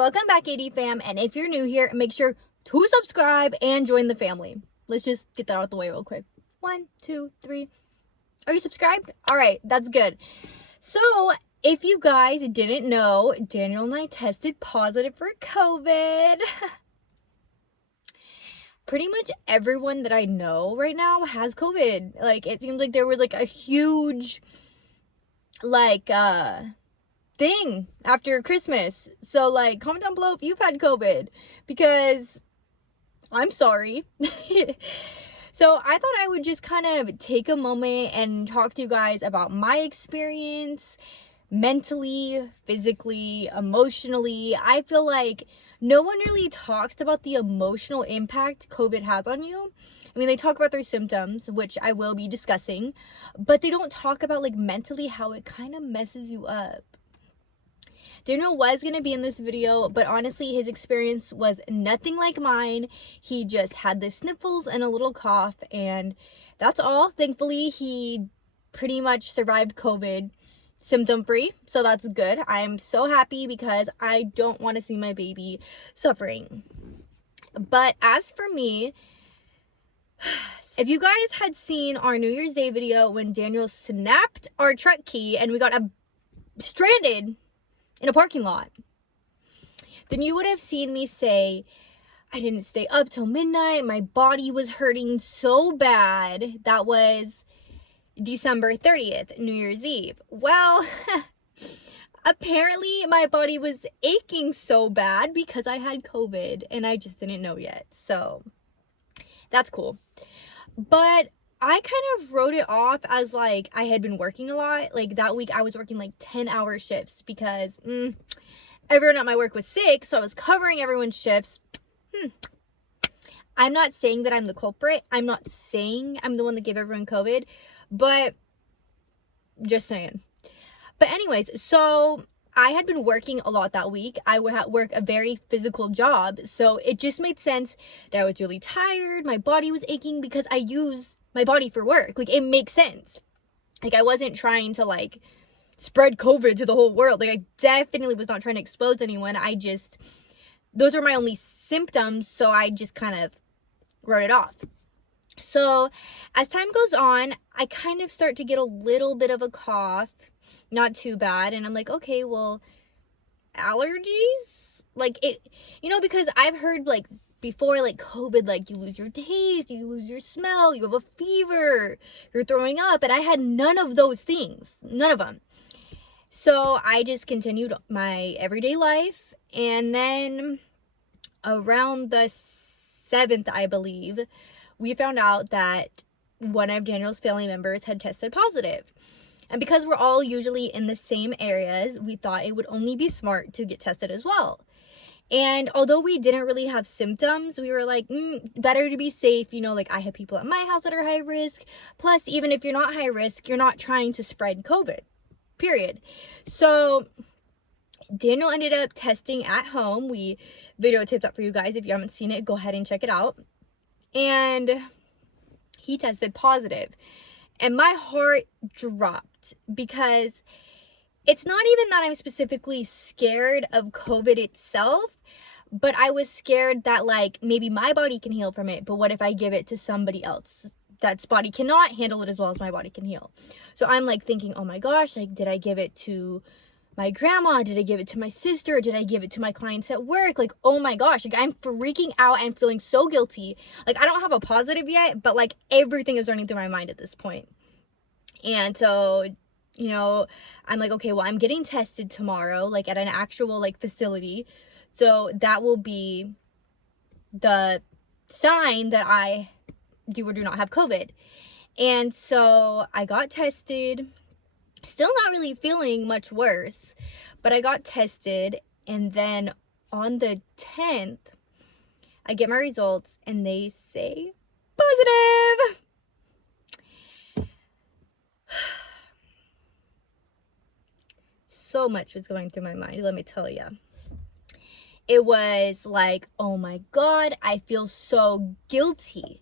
Welcome back, AD fam, and if you're new here, make sure to subscribe and join the family. Let's just get that out the way real quick. 1, 2, 3. Are you subscribed? All right, that's good. So, if you guys didn't know, Daniel and I tested positive for COVID. Pretty much everyone that I know right now has COVID. Like, it seems like there was like a huge, thing after Christmas. So, like, comment down below if you've had COVID, because I'm sorry. So I thought I would just kind of take a moment and talk to you guys about my experience mentally, physically, emotionally. I feel like no one really talks about the emotional impact COVID has on you. I mean, they talk about their symptoms, which I will be discussing, but they don't talk about, like, mentally how it kind of messes you up. Daniel was going to be in this video, but honestly, his experience was nothing like mine. He just had the sniffles and a little cough, and that's all. Thankfully, he pretty much survived COVID symptom-free, so that's good. I'm so happy because I don't want to see my baby suffering. But as for me, if you guys had seen our New Year's Day video when Daniel snapped our truck key and we got stranded in a parking lot, then you would have seen me say, I didn't stay up till midnight, my body was hurting so bad. That was December 30th, New Year's Eve. Well, apparently my body was aching so bad because I had COVID and I just didn't know yet. So that's cool. But I kind of wrote it off as like I had been working a lot. Like that week I was working like 10-hour shifts because everyone at my work was sick, so I was covering everyone's shifts. I'm not saying that I'm the culprit. I'm not saying I'm the one that gave everyone COVID, but just saying. But anyways, so I had been working a lot that week. I would work a very physical job, so it just made sense that I was really tired. My body was aching because I use my body for work. Like, it makes sense. Like, I wasn't trying to, like, spread COVID to the whole world. Like, I definitely was not trying to expose anyone. Those are my only symptoms, so I just kind of wrote it off. So as time goes on, I kind of start to get a little bit of a cough, not too bad, and I'm like, okay, well, allergies? Like, it, because I've heard, like, before, like, COVID, like, you lose your taste, you lose your smell, you have a fever, you're throwing up, and I had none of those things. None of them. So I just continued my everyday life, and then around the 7th, I believe, we found out that one of Daniel's family members had tested positive. And because we're all usually in the same areas, we thought it would only be smart to get tested as well. And although we didn't really have symptoms, we were like, better to be safe. Like, I have people at my house that are high risk. Plus, even if you're not high risk, you're not trying to spread COVID, period. So Daniel ended up testing at home. We videotaped that for you guys. If you haven't seen it, go ahead and check it out. And he tested positive. And my heart dropped because it's not even that I'm specifically scared of COVID itself, but I was scared that, like, maybe my body can heal from it, but what if I give it to somebody else that's body cannot handle it as well as my body can heal? So I'm like thinking, oh my gosh, like, did I give it to my grandma? Did I give it to my sister? Did I give it to my clients at work? Like, oh my gosh, like, I'm freaking out. I'm feeling so guilty. Like, I don't have a positive yet, but, like, everything is running through my mind at this point. And so, I'm like, okay, well, I'm getting tested tomorrow, like, at an actual, like, facility. So that will be the sign that I do or do not have COVID. And so I got tested, still not really feeling much worse, but I got tested, and then on the 10th, I get my results, and they say positive. So much was going through my mind, let me tell you. It was like, oh my God, I feel so guilty.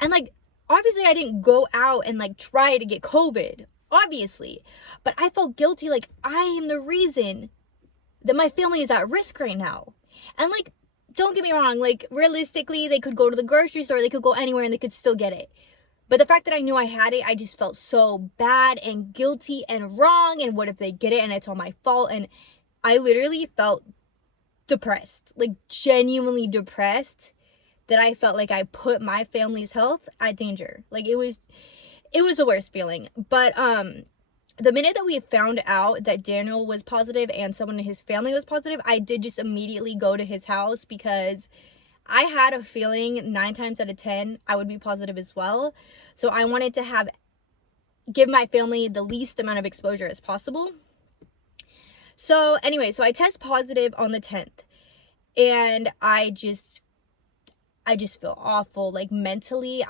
And, like, obviously I didn't go out and, like, try to get COVID, obviously, but I felt guilty, like, I am the reason that my family is at risk right now. And like, don't get me wrong, like realistically, they could go to the grocery store, they could go anywhere and they could still get it. But the fact that I knew I had it, I just felt so bad and guilty and wrong. And what if they get it and it's all my fault? And I literally felt depressed, like genuinely depressed, that I felt like I put my family's health at danger. Like it was the worst feeling. But the minute that we found out that Daniel was positive and someone in his family was positive, I did just immediately go to his house, because I had a feeling 9 times out of 10 I would be positive as well. So I wanted to give my family the least amount of exposure as possible. So anyway, so I test positive on the 10th, and I just feel awful. Like mentally,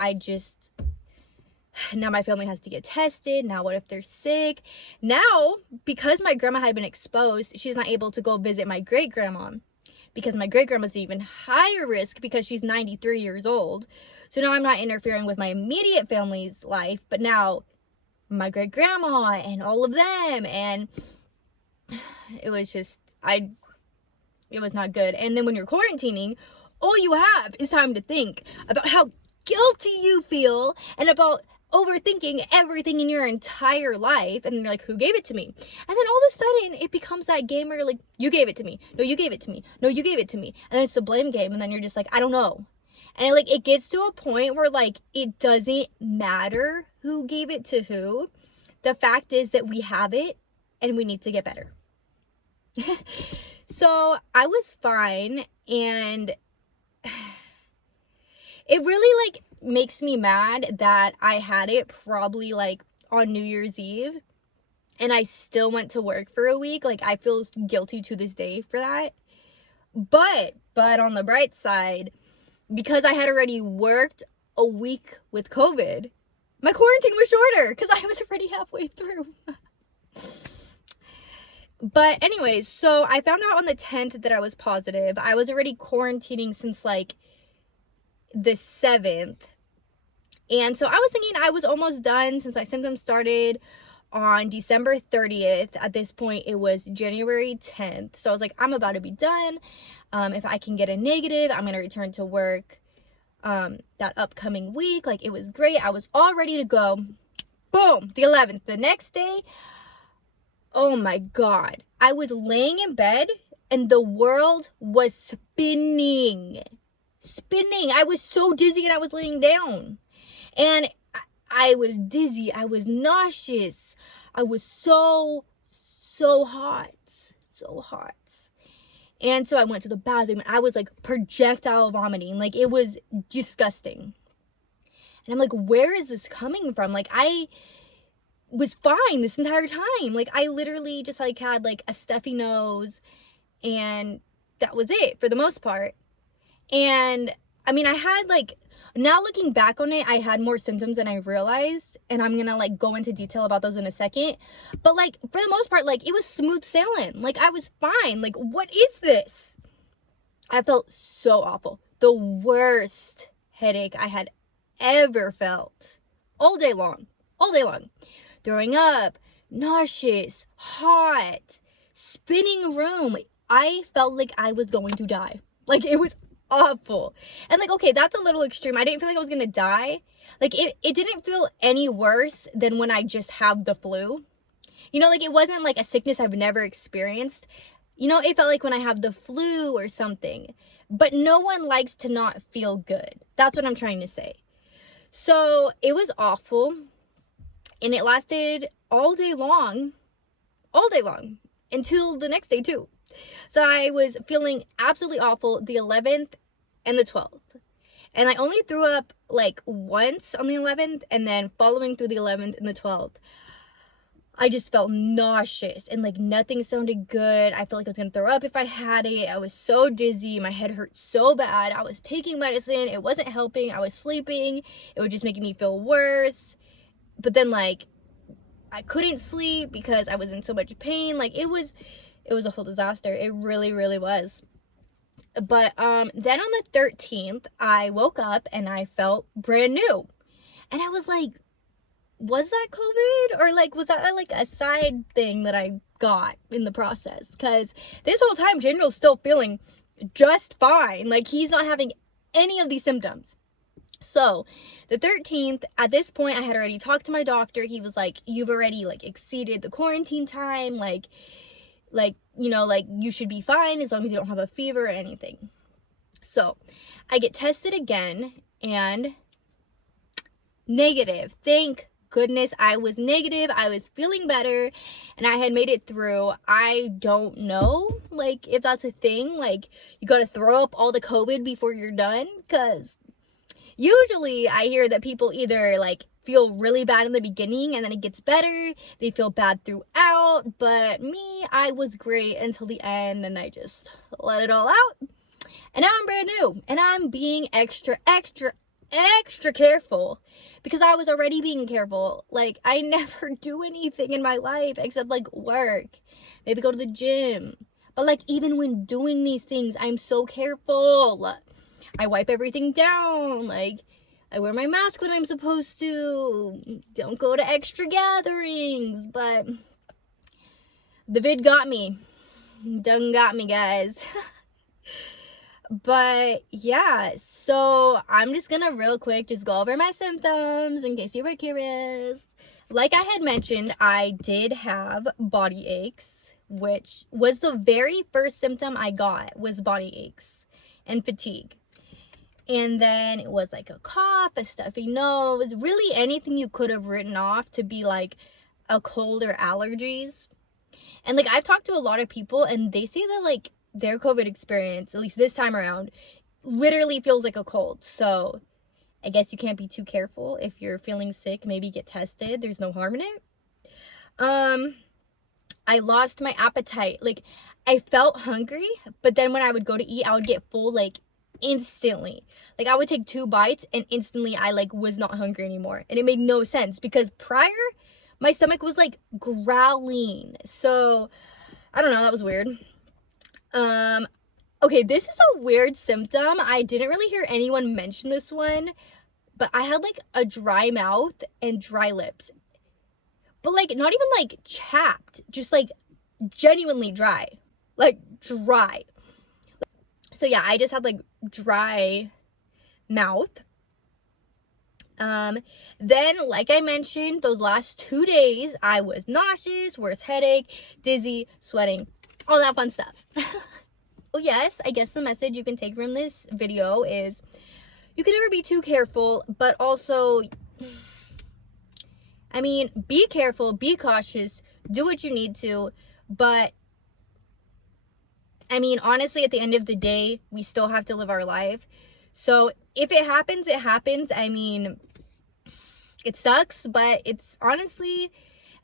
now my family has to get tested. Now what if they're sick? Now, because my grandma had been exposed, she's not able to go visit my great grandma, because my great grandma's even higher risk because she's 93 years old. So now I'm not interfering with my immediate family's life, but now my great grandma and all of them, and it was just, it was not good. And then when you're quarantining, all you have is time to think about how guilty you feel and about overthinking everything in your entire life. And then you're like, who gave it to me? And then all of a sudden it becomes that game where you're like, you gave it to me, no, you gave it to me, no, you gave it to me. And then it's the blame game, and then you're just like, I don't know. And it gets to a point where like it doesn't matter who gave it to who. The fact is that we have it and we need to get better. So I was fine, and it really like makes me mad that I had it probably like on New Year's Eve and I still went to work for a week. Like I feel guilty to this day for that. But on the bright side, because I had already worked a week with COVID, my quarantine was shorter because I was already halfway through. But anyways, so I found out on the 10th that I was positive. I was already quarantining since like the 7th. And so I was thinking I was almost done since my symptoms started on December 30th. At this point, it was January 10th. So I was like, I'm about to be done. If I can get a negative, I'm going to return to work that upcoming week. Like, it was great. I was all ready to go. Boom, the 11th. The next day, oh my God. I was laying in bed and the world was spinning. I was so dizzy and I was laying down. And I was dizzy. I was nauseous. I was so hot. So hot. And so I went to the bathroom and I was like projectile vomiting. Like it was disgusting. And I'm like, where is this coming from? Like I was fine this entire time. Like I literally just like had like a stuffy nose and that was it for the most part. And I mean, I had like, now looking back on it, I had more symptoms than I realized, and I'm gonna like go into detail about those in a second. But like for the most part, like it was smooth sailing. Like I was fine. Like what is this? I felt so awful. The worst headache I had ever felt. All day long. Throwing up, nauseous, hot, spinning room. I felt like I was going to die. Like it was awful. And like, okay, that's a little extreme. I didn't feel like I was gonna die. Like it didn't feel any worse than when I just have the flu. You know, like it wasn't like a sickness I've never experienced. You know, it felt like when I have the flu or something. But no one likes to not feel good. That's what I'm trying to say. So it was awful. And it lasted all day long until the next day too. So I was feeling absolutely awful the 11th and the 12th. And I only threw up like once on the 11th, and then following through the 11th and the 12th, I just felt nauseous and like nothing sounded good. I felt like I was gonna throw up if I had it. I was so dizzy. My head hurt so bad. I was taking medicine. It wasn't helping. I was sleeping. It was just making me feel worse. But then like I couldn't sleep because I was in so much pain. Like it was a whole disaster. It really, really was. But then on the 13th, I woke up and I felt brand new. And I was like, was that COVID? Or like, was that like a side thing that I got in the process? Because this whole time, Daniel's still feeling just fine. Like, he's not having any of these symptoms. So the 13th, at this point, I had already talked to my doctor. He was like, you've already like exceeded the quarantine time. Like, you know, like, you should be fine as long as you don't have a fever or anything. So I get tested again, and negative. Thank goodness I was negative. I was feeling better, and I had made it through. I don't know, like, if that's a thing. Like, you gotta throw up all the COVID before you're done, because usually I hear that people either like feel really bad in the beginning and then it gets better, they feel bad throughout, but me, I was great until the end, and I just let it all out, and now I'm brand new, and I'm being extra careful, because I was already being careful. Like, I never do anything in my life except like work, maybe go to the gym, but like, even when doing these things, I'm so careful. I wipe everything down, like, I wear my mask when I'm supposed to, don't go to extra gatherings, but the vid got me, done got me, guys. But yeah, so I'm just gonna real quick just go over my symptoms in case you were curious. Like I had mentioned, I did have body aches, which was the very first symptom I got, was body aches and fatigue. And then it was like a cough, a stuffy nose, really anything you could have written off to be like a cold or allergies. And like, I've talked to a lot of people, and they say that like their COVID experience, at least this time around, literally feels like a cold. So I guess you can't be too careful. If you're feeling sick, maybe get tested. There's no harm in it. I lost my appetite. Like, I felt hungry, but then when I would go to eat, I would get full like instantly. Like, I would take 2 bites and instantly I like was not hungry anymore, and it made no sense because prior my stomach was like growling. So I don't know, that was weird. Okay, this is a weird symptom. I didn't really hear anyone mention this one, but I had like a dry mouth and dry lips, but like not even like chapped, just like genuinely dry, like dry. So yeah, I just had like dry mouth. Then, like I mentioned, those last 2 days I was nauseous, worse headache, dizzy, sweating, all that fun stuff. Oh yes, I guess the message you can take from this video is you can never be too careful, but also, I mean, be careful, be cautious, do what you need to, but I mean, honestly, at the end of the day, we still have to live our life. So if it happens, it happens. I mean, it sucks, but it's honestly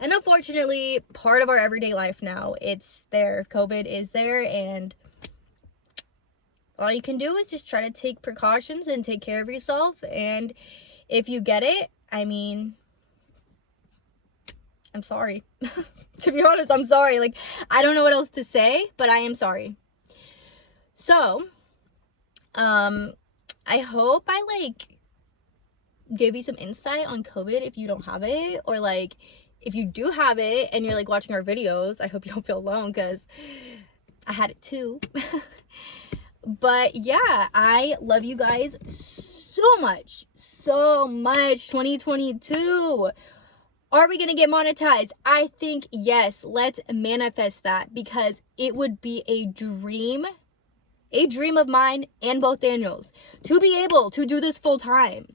and unfortunately part of our everyday life now. It's there. COVID is there, and all you can do is just try to take precautions and take care of yourself. And if you get it, I mean, I'm sorry. To be honest, I'm sorry. Like, I don't know what else to say, but I am sorry. So, I hope I like give you some insight on COVID if you don't have it, or like if you do have it and you're like watching our videos, I hope you don't feel alone, because I had it too. But yeah, I love you guys so much, 2022. Are we gonna get monetized? I think yes. Let's manifest that, because it would be a dream of mine and both Daniels to be able to do this full time.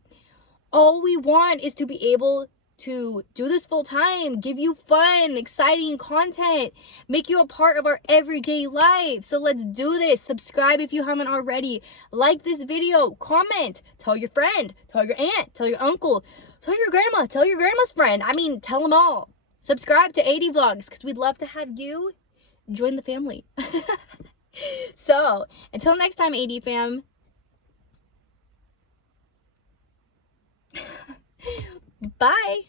All we want is to be able to do this full time, give you fun, exciting content, make you a part of our everyday life. So let's do this. Subscribe if you haven't already. Like this video, comment, tell your friend, tell your aunt, tell your uncle, tell your grandma, tell your grandma's friend. I mean, tell them all. Subscribe to AD Vlogs, because we'd love to have you join the family. So until next time, AD fam. Bye.